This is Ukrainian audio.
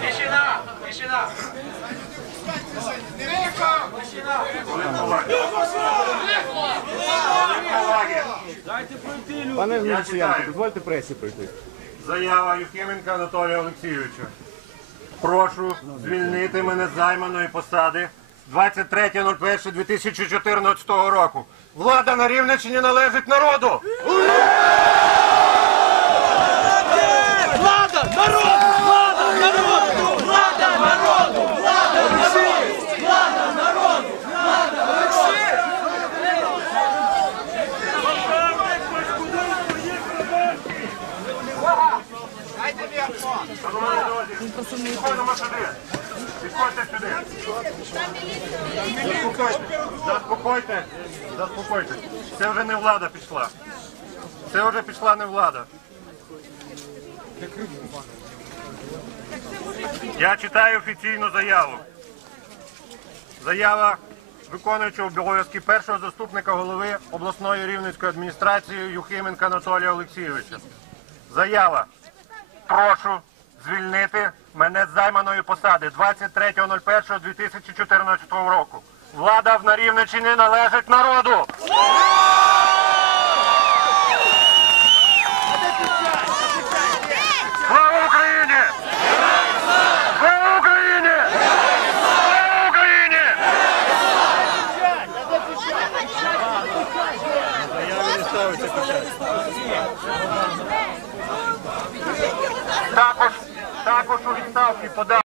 Тишина, тишина. Поваги. Пане Я Міліціянко, читаю. дозвольте пресі пройти. Заява Юхименка Анатолія Олексійовича. Прошу звільнити мене з займаної посади 23.01.2014 року. Влада на Рівненщині належить народу! Шановні друзі, Підходимо сюди. Підходьте сюди. Заспокойте. Заспокойте. Заспокойте. Це вже не влада пішла. Це вже пішла не влада. Я читаю офіційну заяву. Заява виконуючого обов'язки першого заступника голови обласної рівненської адміністрації Юхименка Анатолія Олексійовича. Заява. Прошу звільнити мене з займаної посади 23.01.2014 року. Влада в Нарівничині належить народу. Слава Україні! Слава Україні! У відставці подав.